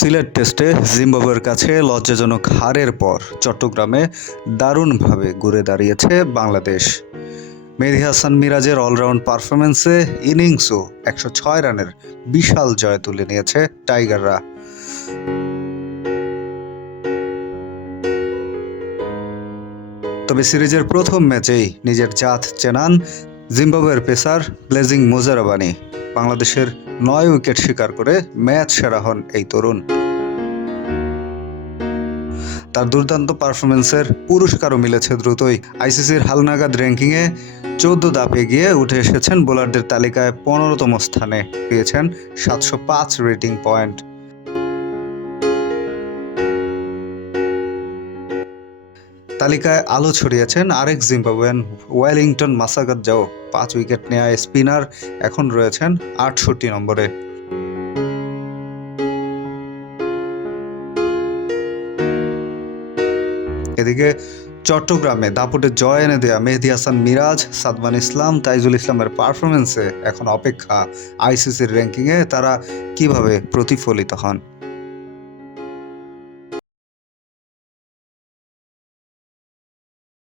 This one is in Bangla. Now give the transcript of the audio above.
সিলেট টেস্টে জিম্বাবুয়ের কাছে লজ্জাজনক হারের পর চট্টগ্রামে দারুণভাবে ঘুরে দাঁড়িয়েছে বাংলাদেশ। মেহেদী হাসান মিরাজের অলরাউন্ড পারফরমেন্সে ইনিংসও একশো ছয় রানের বিশাল জয় তুলে নিয়েছে টাইগাররা। তবে সিরিজের প্রথম ম্যাচেই নিজের জাত চেনান জিম্বাবুয়ের পেসার ব্লেজিং মোজারাবানি। বাংলাদেশের নয় উইকেট শিকার করে ম্যাচ সেরা হন এই তরুণ। তার দুর্দান্ত পারফরমেন্সের পুরস্কারও মিলেছে দ্রুতই। আইসিসির হালনাগাদ র্যাঙ্কিংয়ে চোদ্দ দাপে গিয়ে উঠে এসেছেন বোলারদের তালিকায় পনেরোতম স্থানে পেয়েছেন সাতশো পাঁচ রেটিং পয়েন্ট। তালিকায় আলো ছড়িয়েছেন আরেক জিম্বাবুয়ান ওয়েলিংটন মাসাগাত যাও পাঁচ উইকেট নেওয়া স্পিনার এখন রয়েছেন আটষট্টি নম্বরে। এদিকে চট্টগ্রামে দাপুটে জয় এনে দেয়া মেহেদি হাসান মিরাজ, সাদমান ইসলাম, তাইজুল ইসলামের পারফরমেন্সে এখন অপেক্ষা। আইসিসির র্যাঙ্কিংয়ে তারা কীভাবে প্রতিফলিত হন?